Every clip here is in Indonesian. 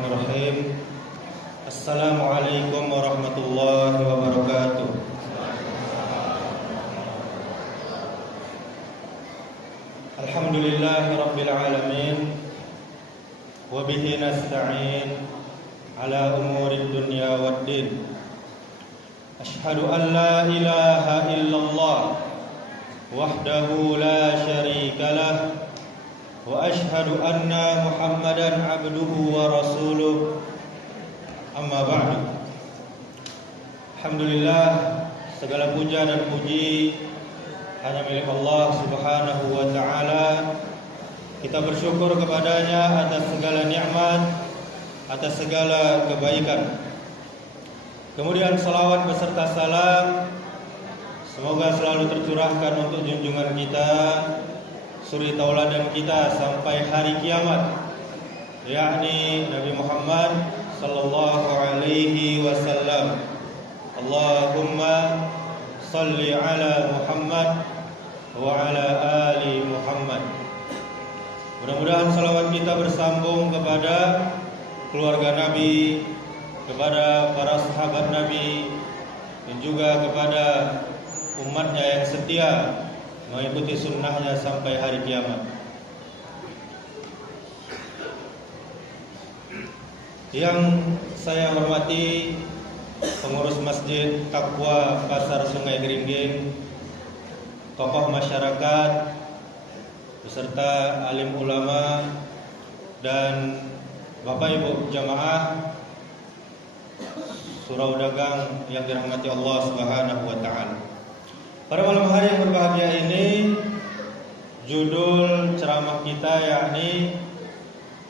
Bismillahirrahmanirrahim. Assalamualaikum warahmatullahi wabarakatuh. Alhamdulillahi rabbil alamin. Wa bihi nasta'in ala umurid dunya waddin. Ashhadu an la ilaha illallah wahdahu la syarika lah. Wa ashhadu anna Muhammadan abduhu wa rasuluh. Amma ba'du. Alhamdulillah, segala puja dan puji hanya milik Allah Subhanahu wa taala. Kita bersyukur kepadanya atas segala nikmat, atas segala kebaikan. Kemudian salawat beserta salam semoga selalu tercurahkan untuk junjungan kita, suri tauladan kita sampai hari kiamat, yakni Nabi Muhammad sallallahu alaihi wasallam. Allahumma salli ala Muhammad wa ala ali Muhammad. Mudah-mudahan salawat kita bersambung kepada keluarga Nabi, kepada para sahabat Nabi, dan juga kepada umatnya yang setia mengikuti sunnahnya sampai hari kiamat. Yang saya hormati pengurus Masjid Taqwa Pasar Sungai Geringging, tokoh masyarakat, beserta alim ulama, dan Bapak Ibu jamaah surau dagang yang dirahmati Allah Subhanahu wa taala. Pada malam hari yang berbahagia ini, judul ceramah kita yakni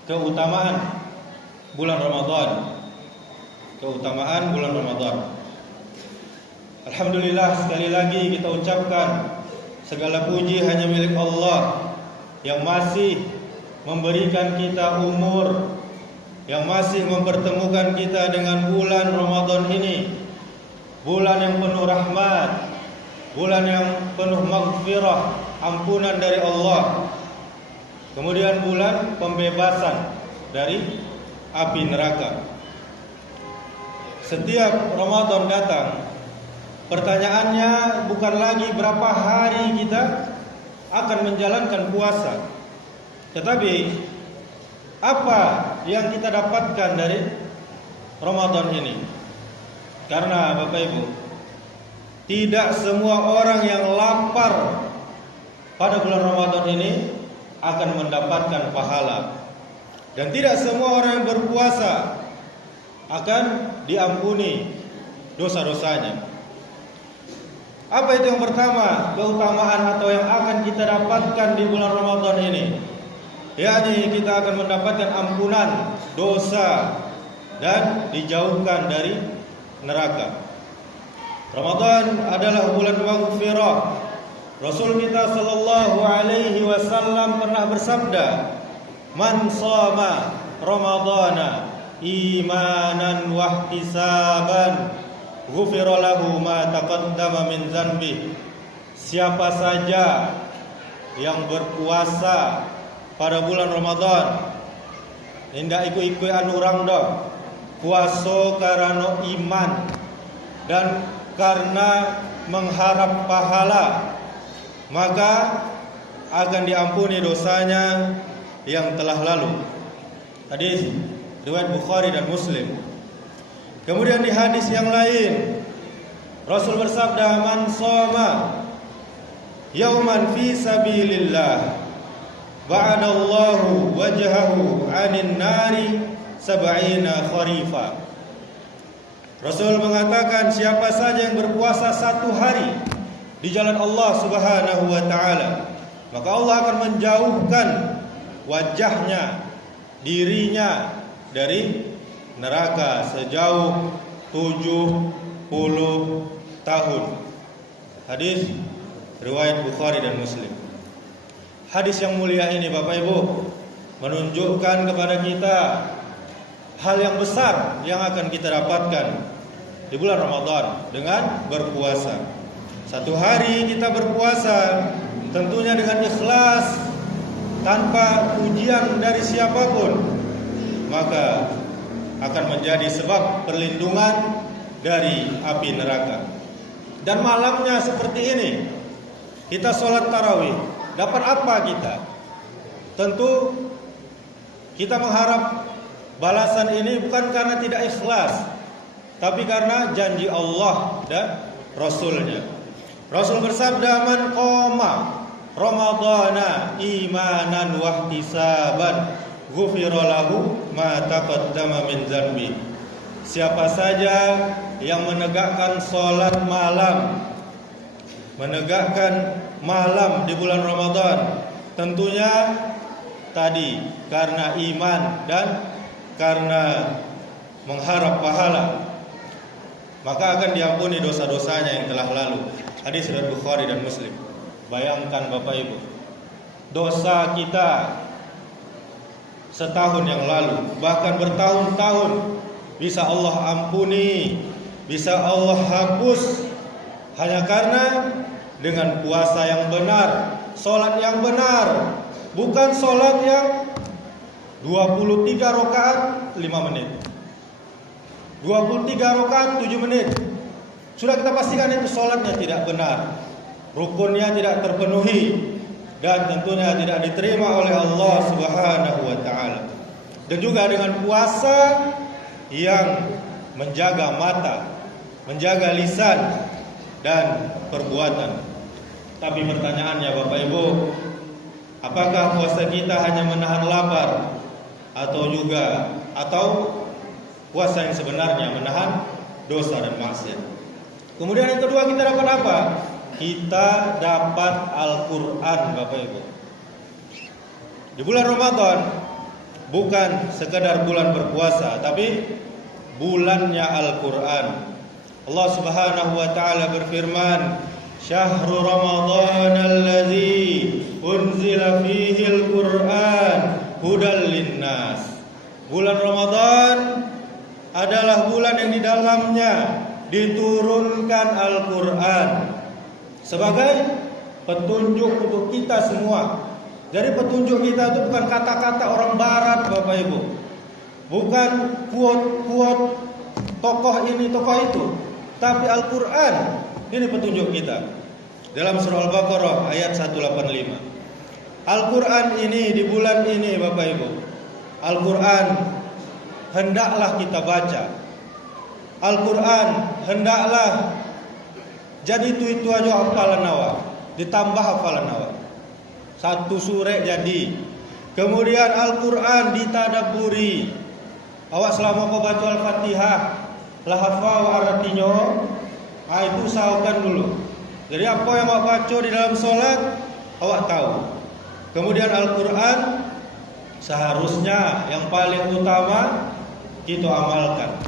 keutamaan bulan Ramadan. Keutamaan bulan Ramadan. Alhamdulillah, sekali lagi kita ucapkan segala puji hanya milik Allah yang masih memberikan kita umur, yang masih mempertemukan kita dengan bulan Ramadan ini. Bulan yang penuh rahmat, bulan yang penuh maghfirah, ampunan dari Allah. Kemudian bulan pembebasan dari api neraka. Setiap Ramadan datang, pertanyaannya bukan lagi berapa hari kita akan menjalankan puasa, tetapi apa yang kita dapatkan dari Ramadan ini. Karena Bapak Ibu, tidak semua orang yang lapar pada bulan Ramadan ini akan mendapatkan pahala, dan tidak semua orang yang berpuasa akan diampuni dosa-dosanya. Apa itu yang pertama, keutamaan atau yang akan kita dapatkan di bulan Ramadan ini? Yakni kita akan mendapatkan ampunan dosa dan dijauhkan dari neraka. Ramadan adalah bulan maghfirah. Rasul kita sallallahu alaihi wasallam pernah bersabda, "Man shoma Ramadana imanan wa ihtisaban, ghufira lahu ma taqaddama min dzanbi." Siapa saja yang berpuasa pada bulan Ramadan, indah ikut-ikut orang dah, puasa karena iman dan karena mengharap pahala, maka akan diampuni dosanya yang telah lalu. Hadis riwayat Bukhari dan Muslim. Kemudian di hadis yang lain, Rasul bersabda, "Man shoma yauman fi sabilillah ba'adallahu wajhahu 'anil nari sab'ina kharifa." Rasul mengatakan, siapa saja yang berpuasa satu hari di jalan Allah Subhanahu wa taala, maka Allah akan menjauhkan wajahnya, dirinya dari neraka sejauh 70 tahun. Hadis riwayat Bukhari dan Muslim. Hadis yang mulia ini Bapak Ibu menunjukkan kepada kita hal yang besar yang akan kita dapatkan di bulan Ramadan dengan berpuasa. Satu hari kita berpuasa tentunya dengan ikhlas, tanpa ujian dari siapapun, maka akan menjadi sebab perlindungan dari api neraka. Dan malamnya seperti ini, kita sholat tarawih, dapat apa kita? Tentu kita mengharap balasan ini bukan karena tidak ikhlas, tapi karena janji Allah dan Rasulnya. Rasul bersabda, "Man qama Ramadana imanan wahtisaban, ghufira lahu ma taqaddama min dzanbi." Siapa saja yang menegakkan salat malam, menegakkan malam di bulan Ramadan, tentunya tadi karena iman dan karena mengharap pahala, maka akan diampuni dosa-dosanya yang telah lalu. Hadis riwayat Bukhari dan Muslim. Bayangkan Bapak Ibu, dosa kita setahun yang lalu, bahkan bertahun-tahun, bisa Allah ampuni, bisa Allah hapus, hanya karena dengan puasa yang benar, sholat yang benar, bukan sholat yang 23 rakaat 5 menit, 23 rakaat 7 menit. Sudah kita pastikan itu sholatnya tidak benar, rukunnya tidak terpenuhi, dan tentunya tidak diterima oleh Allah Subhanahu wa ta'ala. Dan juga dengan puasa yang menjaga mata, menjaga lisan dan perbuatan. Tapi pertanyaannya Bapak Ibu, apakah puasa kita hanya menahan lapar, atau puasa yang sebenarnya menahan dosa dan maksiat? Kemudian yang kedua, kita dapat apa? Kita dapat Al-Quran Bapak Ibu. Di bulan Ramadan bukan sekadar bulan berpuasa, tapi bulannya Al-Quran. Allah Subhanahu wa ta'ala berfirman, "Syahrul Ramadan alladzi unzila fihi al-Quran hudal linnas." Bulan Ramadan adalah bulan yang di dalamnya diturunkan Al-Quran sebagai petunjuk untuk kita semua. Jadi petunjuk kita itu bukan kata-kata orang barat Bapak Ibu, bukan quote-quote tokoh ini tokoh itu, tapi Al-Quran ini petunjuk kita. Dalam surah Al-Baqarah ayat 185, Al-Quran ini di bulan ini Bapak Ibu, Al-Quran hendaklah kita baca. Al-Quran hendaklah jadi itu aja hafalan awak, ditambah hafalan awak. Satu surah jadi. Kemudian Al-Quran ditadaburi. Awak selama kau baca Al-Fatihah, lah hafal artinya, itu usahakan dulu. Jadi apa yang awak baca di dalam solat, awak tahu. Kemudian Al-Quran seharusnya yang paling utama kita amalkan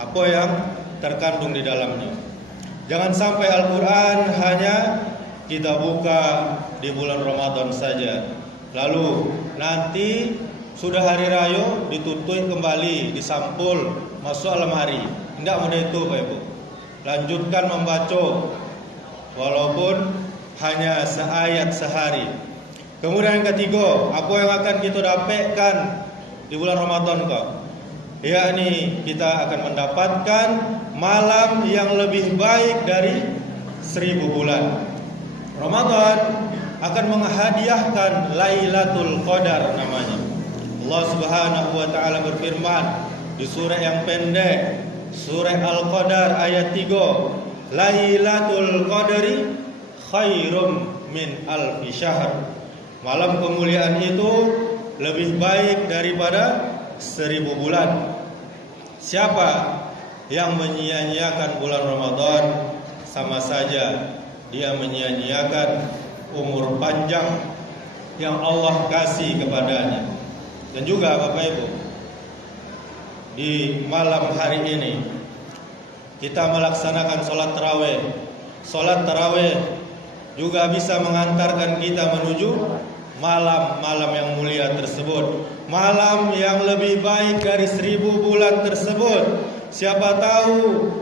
apa yang terkandung di dalamnya. Jangan sampai Al-Quran hanya kita buka di bulan Ramadan saja, lalu nanti sudah hari raya ditutup kembali, disampul, masuk lemari. Tidak mudah itu Pak Ibu. Lanjutkan membaca walaupun hanya seayat sehari. Kemudian yang ketiga, apa yang akan kita dapatkan di bulan Ramadan kok? Yakni kita akan mendapatkan malam yang lebih baik dari 1000 bulan. Ramadan akan menghadiahkan Lailatul Qadar namanya. Allah Subhanahu wa ta'ala berfirman di surah yang pendek, surah Al-Qadar ayat 3, Lailatul Qadri khairum min alfi syahr. Malam kemuliaan itu lebih baik daripada 1000 bulan. Siapa yang menyia-nyiakan bulan Ramadan, sama saja dia menyia-nyiakan umur panjang yang Allah kasih kepadanya. Dan juga Bapak Ibu, di malam hari ini kita melaksanakan sholat tarawih. Sholat tarawih juga bisa mengantarkan kita menuju malam-malam yang mulia tersebut, malam yang lebih baik dari 1000 bulan tersebut. Siapa tahu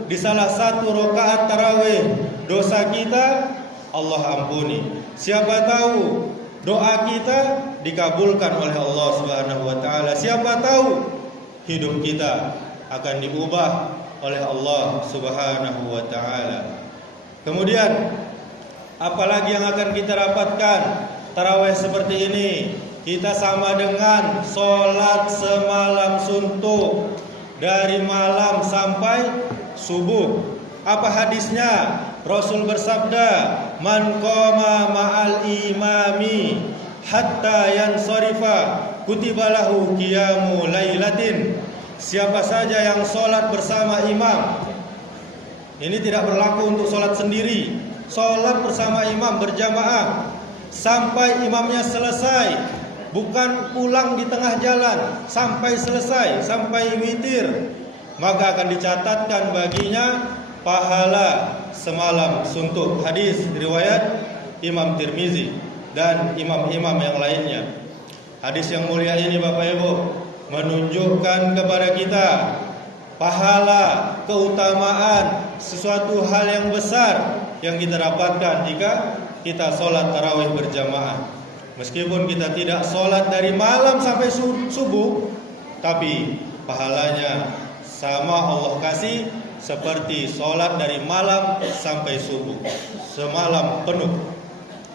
di salah satu rakaat tarawih dosa kita Allah ampuni. Siapa tahu doa kita dikabulkan oleh Allah Subhanahu wa taala. Siapa tahu hidup kita akan diubah oleh Allah Subhanahu wa taala. Kemudian apalagi yang akan kita dapatkan tarawih seperti ini? Kita sama dengan sholat semalam suntuk dari malam sampai subuh. Apa hadisnya? Rasul bersabda, "Man qama ma'al imami hatta yansarifa kutiba lahu qiyamu lailatin." Siapa saja yang sholat bersama imam. Ini tidak berlaku untuk sholat sendiri. Sholat bersama imam berjamaah sampai imamnya selesai, bukan pulang di tengah jalan, sampai selesai, sampai witir, maka akan dicatatkan baginya pahala semalam suntuk. Hadis riwayat Imam Tirmizi dan imam-imam yang lainnya. Hadis yang mulia ini Bapak Ibu menunjukkan kepada kita pahala, keutamaan, sesuatu hal yang besar yang kita dapatkan jika kita sholat tarawih berjamaah. Meskipun kita tidak sholat dari malam sampai subuh, tapi pahalanya sama Allah kasih seperti sholat dari malam sampai subuh, semalam penuh.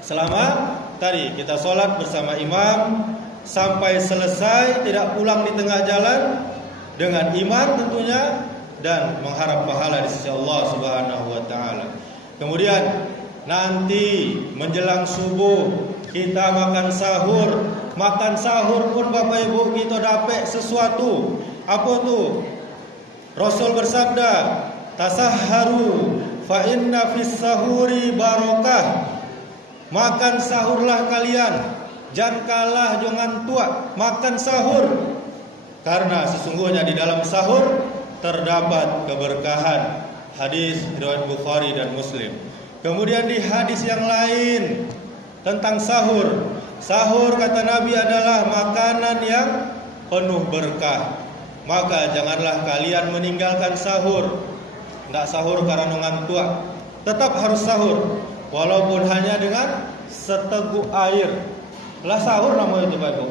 Selama tadi kita sholat bersama imam sampai selesai, tidak pulang di tengah jalan, dengan iman tentunya, dan mengharap pahala di sisi Allah Subhanahu wa taala. Kemudian nanti menjelang subuh kita makan sahur. Makan sahur pun Bapak Ibu kita dapat sesuatu. Apa tuh? Rasul bersabda, "Tasahharu fa inna fis sahuri barakah." Makan sahurlah kalian, jangan kalah jangan tua, makan sahur. Karena sesungguhnya di dalam sahur terdapat keberkahan. Hadis riwayat Bukhari dan Muslim. Kemudian di hadis yang lain tentang sahur. Sahur kata Nabi adalah makanan yang penuh berkah. Maka janganlah kalian meninggalkan sahur. Tidak sahur karena ngantuk, tetap harus sahur, walaupun hanya dengan seteguk air. Lah sahur namanya itu Bapak Ibu.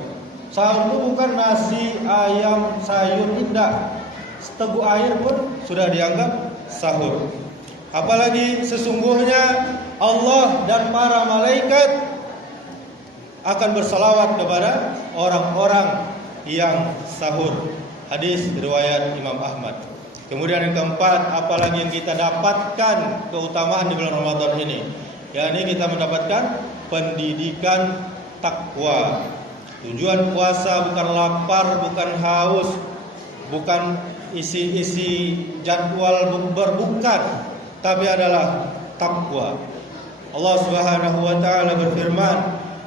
Sahur itu bukan nasi, ayam, sayur, tidak. Seteguk air pun sudah dianggap sahur. Apalagi sesungguhnya Allah dan para malaikat akan bersalawat kepada orang-orang yang sahur. Hadis riwayat Imam Ahmad. Kemudian yang keempat, apalagi yang kita dapatkan keutamaan di bulan Ramadan ini, yakni kita mendapatkan pendidikan takwa. Tujuan puasa bukan lapar, bukan haus, bukan isi-isi jadwal berbuka, tapi adalah takwa. Allah Subhanahu wa taala berfirman,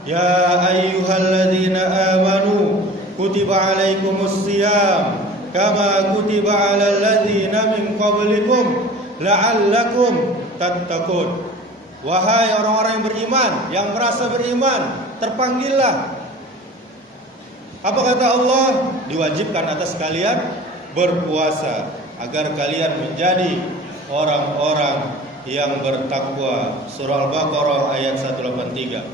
"Ya ayyuhalladzina amanu kutiba alaikumus shiyam kama kutiba alal ladzina min qablikum la'allakum tattaqun." Wahai orang-orang yang beriman, yang merasa beriman, terpanggillah. Apa kata Allah? Diwajibkan atas kalian berpuasa agar kalian menjadi orang-orang yang bertakwa. Surah Al-Baqarah ayat 183.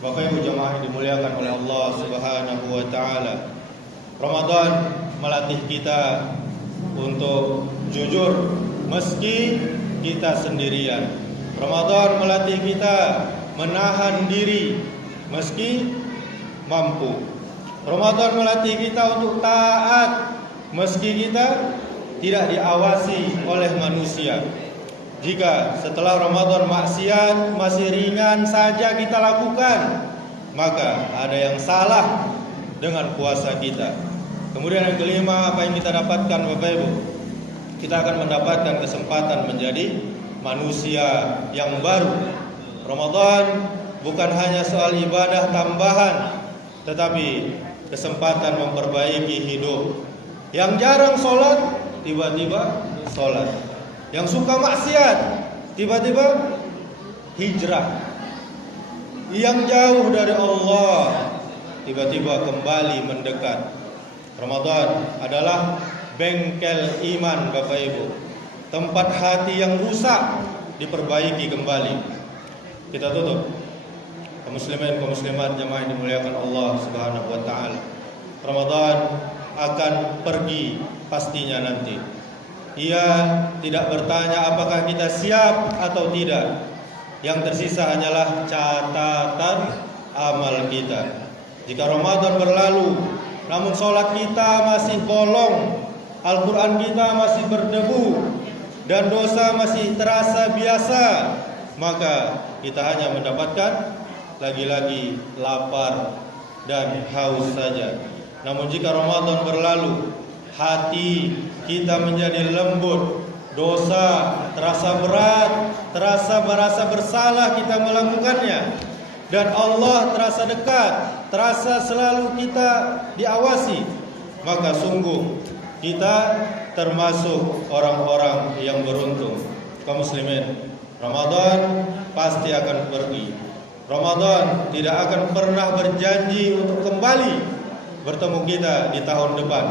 Bapak Ibu jemaah yang dimuliakan oleh Allah Subhanahu wa taala. Ramadan melatih kita untuk jujur meski kita sendirian. Ramadan melatih kita menahan diri meski mampu. Ramadan melatih kita untuk taat meski kita tidak diawasi oleh manusia. Jika setelah Ramadan maksiat masih ringan saja kita lakukan, maka ada yang salah dengan puasa kita. Kemudian yang kelima, apa yang kita dapatkan Bapak Ibu? Kita akan mendapatkan kesempatan menjadi manusia yang baru. Ramadan bukan hanya soal ibadah tambahan, tetapi kesempatan memperbaiki hidup. Yang jarang sholat, tiba-tiba sholat. Yang suka maksiat, tiba-tiba hijrah. Yang jauh dari Allah, tiba-tiba kembali mendekat. Ramadan adalah bengkel iman Bapak Ibu. Tempat hati yang rusak diperbaiki kembali. Kita tutup. Kaum muslimin, kaum muslimat, jemaah yang dimuliakan Allah Subhanahu wa taala. Ramadan akan pergi pastinya nanti. Ia tidak bertanya apakah kita siap atau tidak. Yang tersisa hanyalah catatan amal kita. Jika Ramadan berlalu, namun sholat kita masih bolong, Al-Quran kita masih berdebu, dan dosa masih terasa biasa, maka kita hanya mendapatkan lagi-lagi lapar dan haus saja. Namun jika Ramadan berlalu, hati kita menjadi lembut, dosa terasa berat, merasa bersalah kita melakukannya, dan Allah terasa dekat, terasa selalu kita diawasi, maka sungguh kita termasuk orang-orang yang beruntung. Kaum muslimin, Ramadan pasti akan pergi. Ramadan tidak akan pernah berjanji untuk kembali bertemu kita di tahun depan.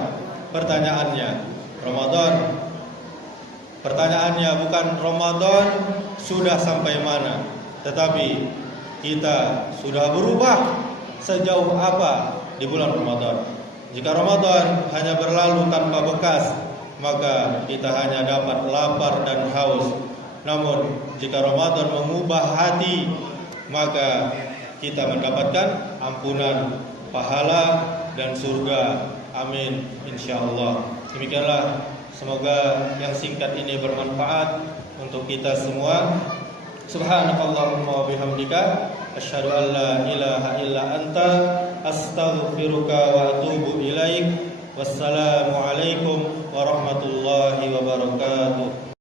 Pertanyaannya bukan Ramadan sudah sampai mana, tetapi kita sudah berubah sejauh apa di bulan Ramadan. Jika Ramadan hanya berlalu tanpa bekas, maka kita hanya dapat lapar dan haus. Namun jika Ramadan mengubah hati, maka kita mendapatkan ampunan, pahala, dan surga. Amin, insyaallah. Demikianlah, semoga yang singkat ini bermanfaat untuk kita semua. Subhanakallahumma wa bihamdika asyhadu an la ilaha illa anta astaghfiruka wa atubu ilaik. Wassalamu alaikum warahmatullahi wabarakatuh.